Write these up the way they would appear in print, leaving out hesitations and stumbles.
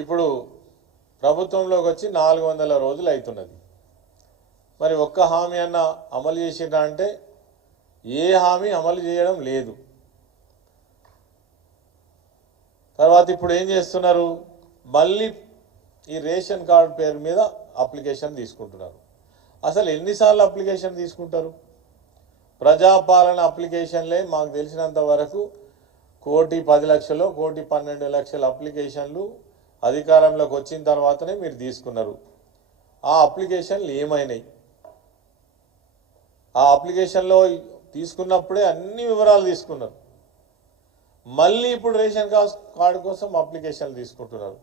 ఇప్పుడు ప్రభుత్వంలోకి వచ్చి 400 రోజులు అవుతున్నది. మరి ఒక్క హామీ అన్న అమలు చేసినా అంటే ఏ హామీ అమలు చేయడం లేదు. తర్వాత ఇప్పుడు ఏం చేస్తున్నారు, మళ్ళీ ఈ రేషన్ కార్డు పేరు మీద అప్లికేషన్ తీసుకుంటున్నారు. అసలు ఎన్నిసార్లు అప్లికేషన్ తీసుకుంటారు? ప్రజాపాలన అప్లికేషన్లే మాకు తెలిసినంత వరకు 1,10,00,000 1,12,00,000 అప్లికేషన్లు అధికారంలోకి వచ్చిన తర్వాతనే మీరు తీసుకున్నారు. ఆ అప్లికేషన్లు ఏమైనాయి? ఆ అప్లికేషన్లో తీసుకున్నప్పుడే అన్ని వివరాలు తీసుకున్నారు. మళ్ళీ ఇప్పుడు రేషన్ కార్డు కోసం అప్లికేషన్లు తీసుకుంటున్నారు.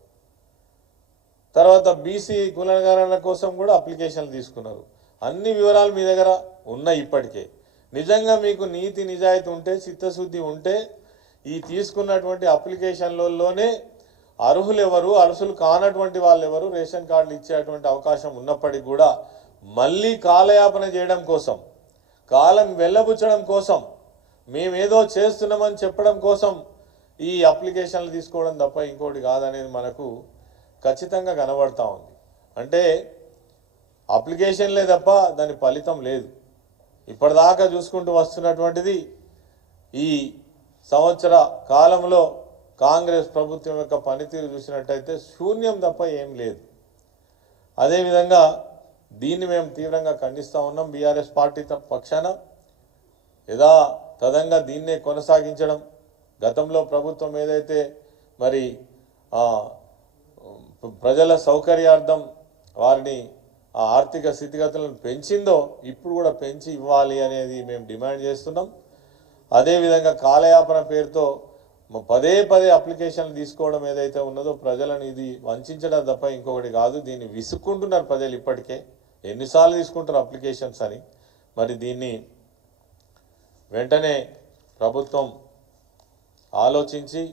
తర్వాత బీసీ కులగణన కోసం కూడా అప్లికేషన్లు తీసుకున్నారు. అన్ని వివరాలు మీ దగ్గర ఉన్నాయి. ఇప్పటికే నిజంగా మీకు నీతి నిజాయితీ ఉంటే, చిత్తశుద్ధి ఉంటే ఈ తీసుకున్నటువంటి అప్లికేషన్లలోనే అర్హులు ఎవరు, అర్హులు కానటువంటి వాళ్ళు ఎవరు, రేషన్ కార్డులు ఇచ్చేటువంటి అవకాశం ఉన్నప్పటికీ కూడా మళ్ళీ కాలయాపన చేయడం కోసం, కాలం వెళ్ళబుచ్చడం కోసం, మేమేదో చేస్తున్నామని చెప్పడం కోసం ఈ అప్లికేషన్లు తీసుకోవడం తప్ప ఇంకోటి కాదనేది మనకు ఖచ్చితంగా కనబడతా ఉంది. అంటే అప్లికేషన్లే తప్ప దాని ఫలితం లేదు. ఇప్పటిదాకా చూసుకుంటూ వస్తున్నటువంటిది ఈ సంవత్సర కాలంలో కాంగ్రెస్ ప్రభుత్వం యొక్క పనితీరు చూసినట్టయితే శూన్యం తప్ప ఏం లేదు. అదేవిధంగా దీన్ని మేము తీవ్రంగా ఖండిస్తూ ఉన్నాం. బీఆర్ఎస్ పార్టీ పక్షాన యథాతథంగా దీన్నే కొనసాగించడం, గతంలో ప్రభుత్వం ఏదైతే మరి ప్రజల సౌకర్యార్థం వారిని ఆ ఆర్థిక స్థితిగతులను పెంచిందో ఇప్పుడు కూడా పెంచి ఇవ్వాలి అనేది మేము డిమాండ్ చేస్తున్నాం. అదేవిధంగా కాలయాపన పేరుతో పదే అప్లికేషన్లు తీసుకోవడం ఏదైతే ఉన్నదో ప్రజలను ఇది వంచడం తప్ప ఇంకొకటి కాదు. దీన్ని విసుక్కుంటున్నారు ప్రజలు. ఇప్పటికే ఎన్నిసార్లు తీసుకుంటారు అప్లికేషన్స్ అని. మరి దీన్ని వెంటనే ప్రభుత్వం ఆలోచించి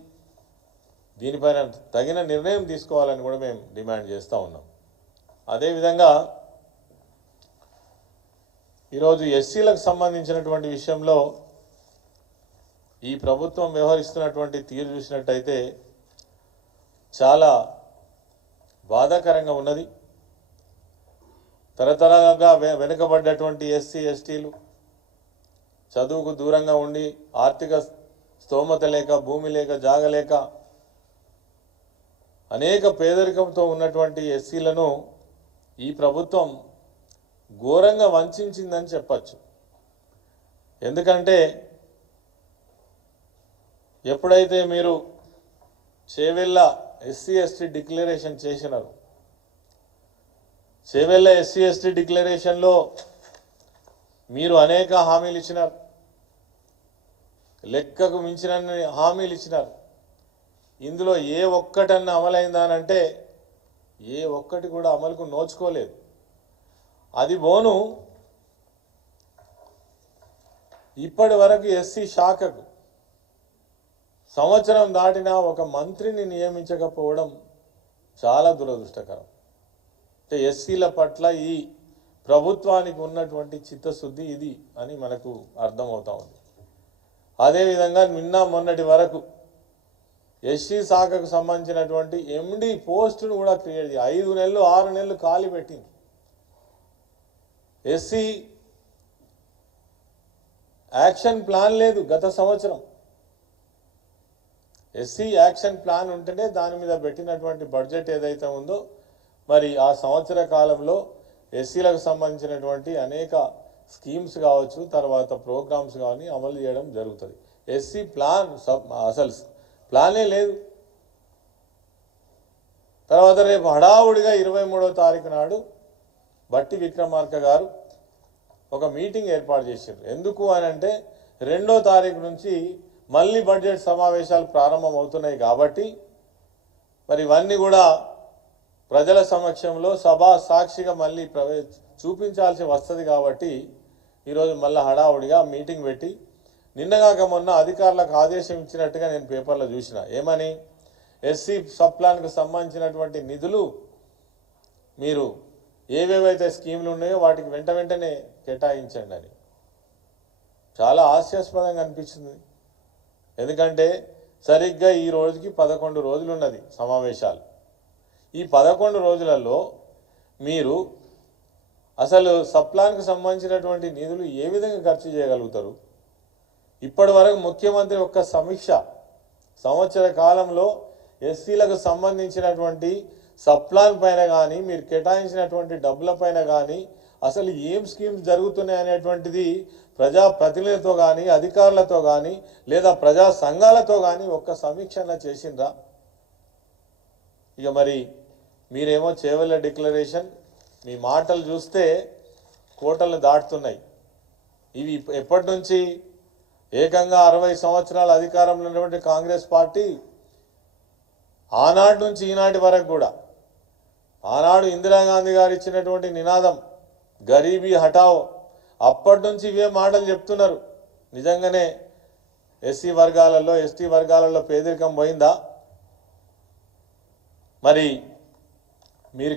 దీనిపైన తగిన నిర్ణయం తీసుకోవాలని కూడా మేము డిమాండ్ చేస్తూ ఉన్నాం. అదేవిధంగా ఈరోజు ఎస్సీలకు సంబంధించినటువంటి విషయంలో ఈ ప్రభుత్వం వ్యవహరిస్తున్నటువంటి తీరు చూసినట్టయితే చాలా బాధాకరంగా ఉన్నది. తరతరాలుగా వెనుకబడ్డటువంటి ఎస్సీ ఎస్టీలు చదువుకు దూరంగా ఉండి, ఆర్థిక స్తోమత లేక, భూమి లేక, జాగలేక అనేక పేదరికంతో ఉన్నటువంటి ఎస్సీలను ఈ ప్రభుత్వం ఘోరంగా వంచిందని చెప్పచ్చు. ఎందుకంటే ఎప్పుడైతే మీరు చేవెళ్ళ ఎస్సీ ఎస్టీ డిక్లరేషన్ చేసినారు, చేవెళ్ళ ఎస్సీ ఎస్టీ డిక్లరేషన్లో మీరు అనేక హామీలు ఇచ్చినారు, లెక్కకు మించిన హామీలు ఇచ్చినారు. ఇందులో ఏ ఒక్కటన్నా అమలైందానంటే ఏ ఒక్కటి కూడా అమలుకు నోచుకోలేదు. అది బోను ఇప్పటి వరకు ఎస్సీ శాఖకు సంవత్సరం దాటినా ఒక మంత్రిని నియమించకపోవడం చాలా దురదృష్టకరం. అంటే ఎస్సీల పట్ల ఈ ప్రభుత్వానికి ఉన్నటువంటి చిత్తశుద్ధి ఇది అని మనకు అర్థమవుతా ఉంది. అదేవిధంగా నిన్న మొన్నటి వరకు ఎస్సీ శాఖకు సంబంధించినటువంటి ఎండి పోస్టును కూడా క్రియేట్ చేయాలి. 5 నెలలు 6 నెలలు ఖాళీ పెట్టింది. ఎస్సీ యాక్షన్ ప్లాన్ లేదు గత సంవత్సరం. ఎస్సీ యాక్షన్ ప్లాన్ ఉంటేనే దాని మీద పెట్టినటువంటి బడ్జెట్ ఏదైతే ఉందో మరి ఆ సంవత్సర కాలంలో ఎస్సీలకు సంబంధించినటువంటి అనేక స్కీమ్స్ కావచ్చు, తర్వాత ప్రోగ్రామ్స్ కానీ అమలు చేయడం జరుగుతుంది. ఎస్సీ ప్లాన్ అసలు ప్లానే లేదు. తర్వాత రేపు హడావుడిగా 23వ తారీఖు నాడు బట్టి విక్రమార్క గారు ఒక మీటింగ్ ఏర్పాటు చేశారు. ఎందుకు అని అంటే 2వ తారీఖు నుంచి మళ్ళీ బడ్జెట్ సమావేశాలు ప్రారంభం అవుతున్నాయి కాబట్టి మరి ఇవన్నీ కూడా ప్రజల సమక్షంలో సభా సాక్షిగా మళ్ళీ చూపించాల్సి వస్తుంది. కాబట్టి ఈరోజు మళ్ళీ హడావుడిగా మీటింగ్ పెట్టి నిన్నగాక మొన్న అధికారులకు ఆదేశం ఇచ్చినట్టుగా నేను పేపర్లో చూసిన. ఏమని, ఎస్సీ సబ్ ప్లాన్కు సంబంధించినటువంటి నిధులు మీరు ఏవేవైతే స్కీములు ఉన్నాయో వాటికి వెంటనే కేటాయించండి అని. చాలా హాస్యాస్పదంగా అనిపించింది. ఎందుకంటే సరిగ్గా ఈ రోజుకి 11 రోజులు ఉన్నది సమావేశాలు. ఈ 11 రోజులలో మీరు అసలు సప్లాన్కి సంబంధించినటువంటి నిధులు ఏ విధంగా ఖర్చు చేయగలుగుతారు? ఇప్పటి వరకు ముఖ్యమంత్రి ఒక్క సమీక్ష సంవత్సర కాలంలో ఎస్సీలకు సంబంధించినటువంటి సప్లాన్ పైన కానీ మీరు కేటాయించినటువంటి డబ్బుల పైన కానీ అసలు ఏం స్కీమ్స్ జరుగుతున్నాయి అనేటువంటిది ప్రజాప్రతినిధులతో కానీ అధికారులతో కానీ లేదా ప్రజా సంఘాలతో కానీ ఒక్క సమీక్ష చేసిండ్రా? ఇక మరి మీరేమో చేవెళ్ళ డిక్లరేషన్, మీ మాటలు చూస్తే కోటలు దాటుతున్నాయి. ఇవి ఎప్పటి నుంచి? ఏకంగా 60 సంవత్సరాల అధికారంలో ఉన్నటువంటి కాంగ్రెస్ పార్టీ ఆనాటి నుంచి ఈనాటి వరకు కూడా, ఆనాడు ఇందిరాగాంధీ గారు ఇచ్చినటువంటి నినాదం గరీబీ హటావో, అప్పటి నుంచి ఇవే మాటలు చెప్తున్నారు. నిజంగానే ఎస్సీ వర్గాలలో ఎస్టీ వర్గాలలో పేదరికం పోయిందా? మరి మీరు